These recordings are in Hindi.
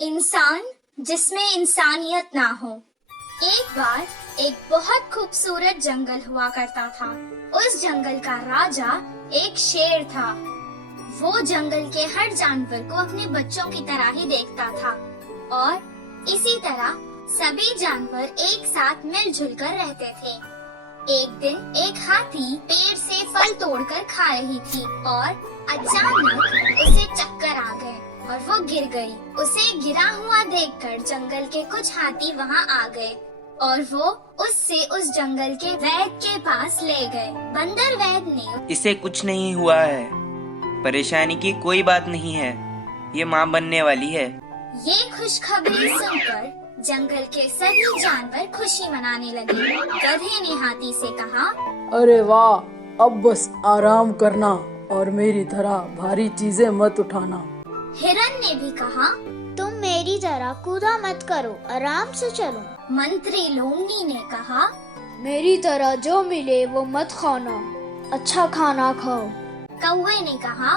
इंसान जिसमें इंसानियत ना हो। एक बार एक बहुत खूबसूरत जंगल हुआ करता था। उस जंगल का राजा एक शेर था। वो जंगल के हर जानवर को अपने बच्चों की तरह ही देखता था और इसी तरह सभी जानवर एक साथ मिलजुल कर रहते थे। एक दिन एक हाथी पेड़ से फल तोड़कर खा रही थी और अचानक उसे चक्कर आ गए और वो गिर गई। उसे गिरा हुआ देखकर जंगल के कुछ हाथी वहाँ आ गए और वो उससे उस जंगल के वैद्य के पास ले गए। बंदर वैद्य ने इसे कुछ नहीं हुआ है, परेशानी की कोई बात नहीं है, ये माँ बनने वाली है। ये खुशखबरी सुनकर जंगल के सभी जानवर खुशी मनाने लगे। गधे ने हाथी से कहा, अरे वाह, अब बस आराम करना और मेरी तरह भारी चीजें मत उठाना। हिरन ने भी कहा, तुम मेरी तरह कूदा मत करो, आराम से चलो। मंत्री लोमड़ी ने कहा, मेरी तरह जो मिले वो मत खाना, अच्छा खाना खाओ। कौवे ने कहा,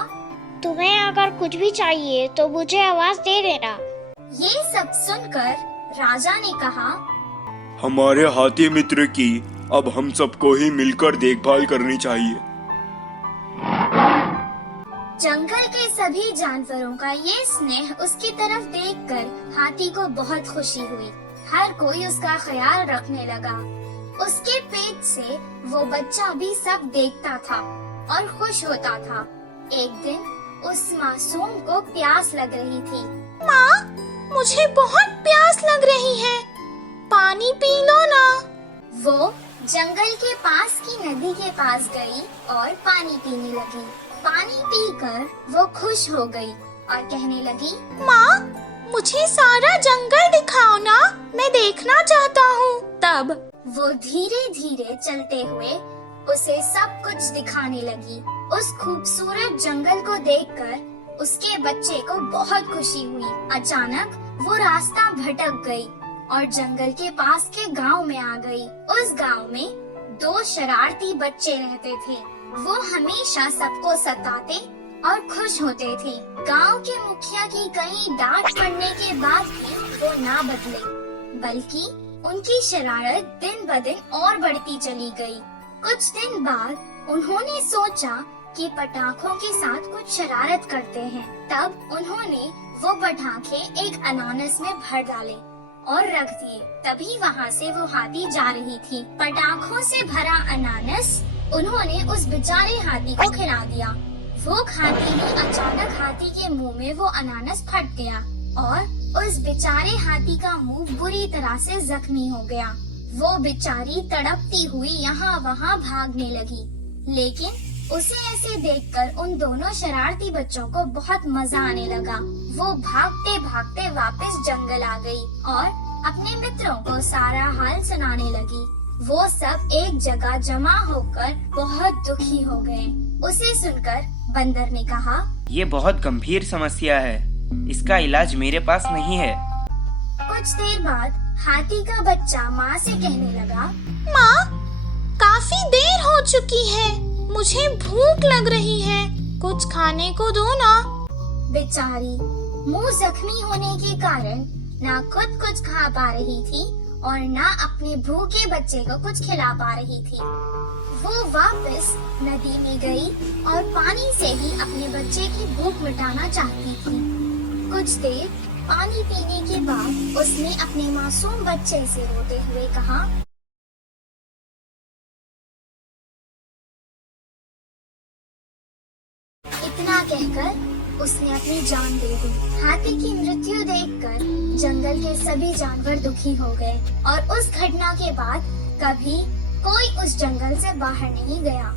तुम्हें अगर कुछ भी चाहिए तो मुझे आवाज दे देना। ये सब सुनकर राजा ने कहा, हमारे हाथी मित्र की अब हम सबको ही मिलकर देखभाल करनी चाहिए। जंगल के सभी जानवरों का ये स्नेह उसकी तरफ देखकर हाथी को बहुत खुशी हुई। हर कोई उसका ख्याल रखने लगा। उसके पेट से वो बच्चा भी सब देखता था और खुश होता था। एक दिन उस मासूम को प्यास लग रही थी। माँ, मुझे बहुत प्यास लग रही है, पानी पी लो ना। वो जंगल के पास की नदी के पास गई और पानी पीने लगी। पानी पीकर वो खुश हो गई और कहने लगी, माँ, मुझे सारा जंगल दिखाओ ना, मैं देखना चाहता हूँ। तब वो धीरे धीरे चलते हुए उसे सब कुछ दिखाने लगी। उस खूबसूरत जंगल को देखकर उसके बच्चे को बहुत खुशी हुई। अचानक वो रास्ता भटक गई और जंगल के पास के गांव में आ गई। उस गांव में दो शरारती बच्चे रहते थे। वो हमेशा सबको सताते और खुश होते थे। गांव के मुखिया की कई डांट पड़ने के बाद भी वो ना बदले, बल्कि उनकी शरारत दिन ब दिन और बढ़ती चली गई। कुछ दिन बाद उन्होंने सोचा कि पटाखों के साथ कुछ शरारत करते हैं। तब उन्होंने वो पटाखे एक अनानस में भर डाले और रख दिए। तभी वहाँ से वो हाथी जा रही थी। पटाखों से भरा अनानस उन्होंने उस बेचारे हाथी को खिला दिया। वो खाते ही अचानक हाथी के मुंह में वो अनानस फट गया और उस बेचारे हाथी का मुंह बुरी तरह से जख्मी हो गया। वो बेचारी तड़पती हुई यहाँ वहाँ भागने लगी, लेकिन उसे ऐसे देखकर उन दोनों शरारती बच्चों को बहुत मजा आने लगा। वो भागते भागते वापस जंगल आ गई और अपने मित्रों को सारा हाल सुनाने लगी। वो सब एक जगह जमा होकर बहुत दुखी हो गए। उसे सुनकर बंदर ने कहा, ये बहुत गंभीर समस्या है, इसका इलाज मेरे पास नहीं है। कुछ देर बाद हाथी का बच्चा माँ से कहने लगा, माँ, काफी देर हो चुकी है, मुझे भूख लग रही है, कुछ खाने को दो ना। बेचारी मुंह जख्मी होने के कारण ना खुद कुछ खा पा रही थी और ना अपने भूखे बच्चे को कुछ खिला पा रही थी। वो वापस नदी में गई और पानी से ही अपने बच्चे की भूख मिटाना चाहती थी। कुछ देर पानी पीने के बाद उसने अपने मासूम बच्चे से रोते हुए कहा, इतना कहकर उसने अपनी जान दे दी। हाथी की मृत्यु देखकर जंगल के सभी जानवर दुखी हो गए और उस घटना के बाद कभी कोई उस जंगल से बाहर नहीं गया।